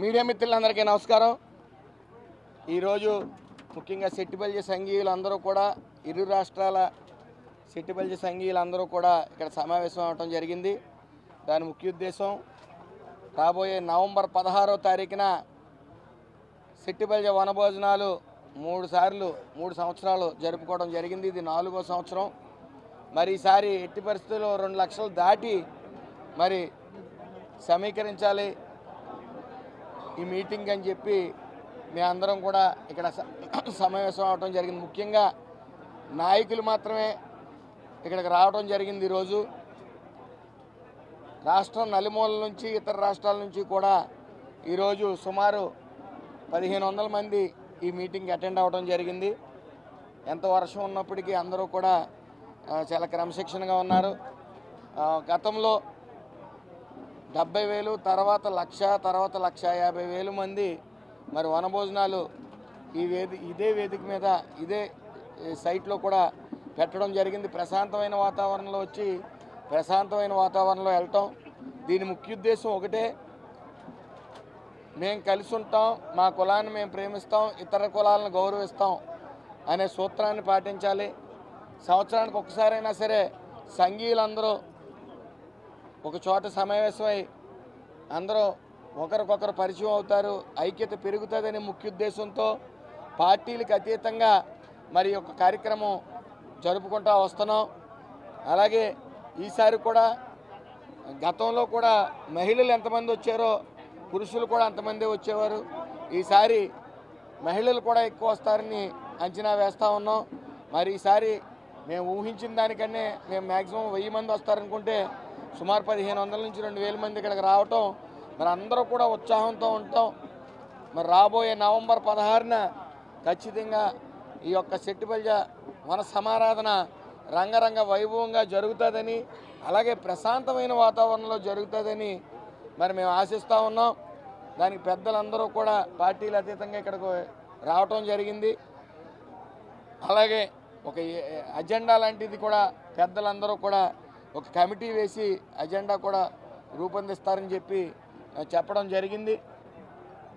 Media మిత్రులందరికీ నమస్కారం. ఈరోజు ముఖ్యంగా సెట్టిపల్లి సంఘీయులందరూ కూడా ఇరు రాష్ట్రాల సెట్టిపల్లి సంఘీయులందరూ కూడా ఇక్కడ సమావేశం అవటం జరిగింది. దాని ముఖ్య ఉద్దేశం రాబోయే నవంబర్ పదహారో తారీఖున సెట్టిబల్జ వనభోజనాలు మూడు సార్లు మూడు సంవత్సరాలు జరుపుకోవడం జరిగింది. ఇది నాలుగో సంవత్సరం. మరి ఈసారి ఎట్టి పరిస్థితుల్లో రెండు లక్షలు దాటి మరి సమీకరించాలి. ఈ మీటింగ్ అని చెప్పి మీ అందరం కూడా ఇక్కడ స- సమావేశం అవడం జరిగింది. ముఖ్యంగా నాయకులు మాత్రమే ఇక్కడికి రావడం జరిగింది ఈరోజు. రాష్ట్రం నలుమూలల నుంచి ఇతర రాష్ట్రాల నుంచి కూడా ఈరోజు సుమారు పదిహేను వందల మంది ఈ మీటింగ్కి అటెండ్ అవ్వడం జరిగింది. ఎంత వర్షం ఉన్నప్పటికీ అందరూ కూడా చాలా క్రమశిక్షణగా ఉన్నారు. గతంలో డెబ్బై వేలు తర్వాత లక్ష తర్వాత లక్ష యాభై వేలు మంది మరి వనభోజనాలు ఈ వేది ఇదే వేదిక మీద ఇదే సైట్లో కూడా పెట్టడం జరిగింది. ప్రశాంతమైన వాతావరణంలో వచ్చి ప్రశాంతమైన వాతావరణంలో వెళ్ళటం. దీని ముఖ్య ఉద్దేశం ఒకటే. మేము కలిసి ఉంటాం మా కులాన్ని మేము ప్రేమిస్తాం ఇతర కులాలను గౌరవిస్తాం అనే సూత్రాన్ని పాటించాలి. సంవత్సరానికి ఒకసారైనా సరే సంఘీయులందరూ ఒక చోట సమావేశమై అందరూ ఒకరికొకరు పరిచయం అవుతారు ఐక్యత పెరుగుతుందనే ముఖ్య ఉద్దేశంతో పార్టీలకు అతీతంగా మరి ఒక కార్యక్రమం జరుపుకుంటూ వస్తున్నాం. అలాగే ఈసారి కూడా గతంలో కూడా మహిళలు ఎంతమంది వచ్చారో పురుషులు కూడా అంతమంది వచ్చేవారు. ఈసారి మహిళలు కూడా ఎక్కువ వస్తారని అంచనా వేస్తూ ఉన్నాం. మరి ఈసారి మేము ఊహించిన దానికన్నా మేము మ్యాక్సిమం వెయ్యి మంది వస్తారనుకుంటే సుమారు పదిహేను వందల నుంచి రెండు వేల మంది ఇక్కడికి రావటం మరి అందరూ కూడా ఉత్సాహంతో ఉంటాం. మరి రాబోయే నవంబర్ పదహారున ఖచ్చితంగా ఈ యొక్క సెట్టిబల్జ వన సమారాధన రంగరంగ వైభవంగా జరుగుతుందని అలాగే ప్రశాంతమైన వాతావరణంలో జరుగుతుందని మరి మేము ఆశిస్తూ ఉన్నాం. దానికి పెద్దలందరూ కూడా పార్టీలు అతీతంగా ఇక్కడికి రావటం జరిగింది. అలాగే ఒక ఏ- అజెండా లాంటిది కూడా పెద్దలందరూ కూడా ఒక కమిటీ వేసి అజెండా కూడా రూపొందిస్తారని చెప్పి చెప్పడం జరిగింది.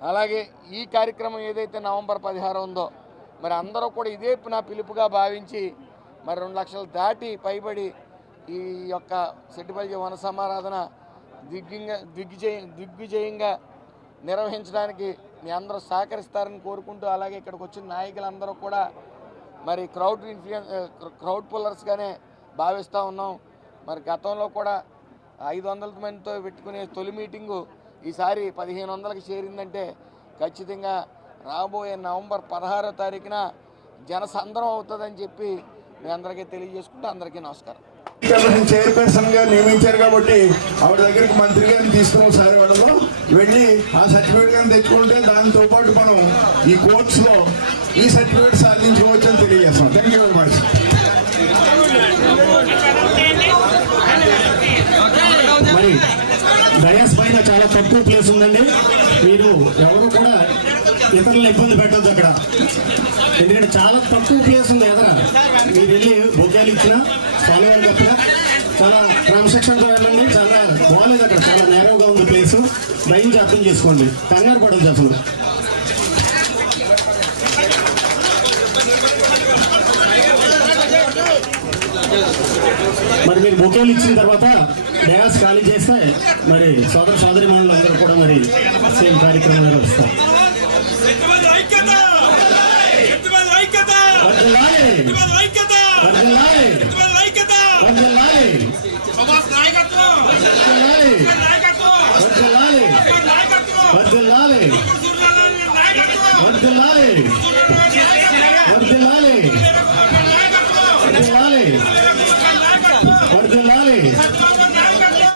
అలాగే ఈ కార్యక్రమం ఏదైతే నవంబర్ పదిహారు ఉందో మరి అందరూ కూడా ఇదే నా పిలుపుగా భావించి మరి రెండు లక్షలు దాటి పైబడి ఈ యొక్క సెట్టిపల్లి వన సమారాధన దిగ్గింగా దిగ్విజయ దిగ్విజయంగా నిర్వహించడానికి మీ అందరూ సహకరిస్తారని కోరుకుంటూ అలాగే ఇక్కడికి వచ్చిన నాయకులందరూ కూడా మరి క్రౌడ్ ఇన్ఫ్లుయెన్స్ క్రౌడ్ పుల్లర్స్గానే భావిస్తూ ఉన్నాం. మరి గతంలో కూడా ఐదు వందల మందితో పెట్టుకునే తొలి మీటింగు ఈసారి పదిహేను వందలకు చేరిందంటే ఖచ్చితంగా రాబోయే నవంబర్ పదహారో తారీఖున జనసంద్రం అవుతుందని చెప్పి మీ అందరికీ తెలియజేసుకుంటూ అందరికీ నమస్కారం. కమిషన్ చైర్పర్సన్గా నియమించారు కాబట్టి ఆవిడ దగ్గరికి మంత్రి గారిని తీసుకుని ఒకసారి వాళ్ళలో వెళ్ళి ఆ సర్టిఫికేట్ గారిని తెచ్చుకుంటే దాంతో పాటు మనం ఈ కోర్ట్స్ ఈ సర్టిఫికేట్ సాధించుకోవచ్చు డయాస్ పైన చాలా తక్కువ ప్లేస్ ఉందండి. మీరు ఎవరు కూడా ఇతరులను ఇబ్బంది పెట్టద్దు అక్కడ. ఎందుకంటే చాలా తక్కువ ప్లేస్ ఉంది ఎదర. మీరు వెళ్ళి భోగ్యాలు ఇచ్చినా సాలవాళ్ళు కప్పినా చాలా క్రమశిక్షణతో వెళ్ళండి. చాలా బాగాలేదు అక్కడ. చాలా నేరవగా ఉంది ప్లేస్ దయించి అర్థం చేసుకోండి. కంగారు పడదు అసలు. మరి మీరు బొకేలు ఇచ్చిన తర్వాత డయాస్ ఖాళీ చేస్తే మరి సోదర సోదరి మనులందరూ కూడా మరి సేమ్ కార్యక్రమం నిర్వహిస్తారు వర్దిల్లాలి వర్దిల్లాలి వర్దిల్లాలి వర్దిల్లాలి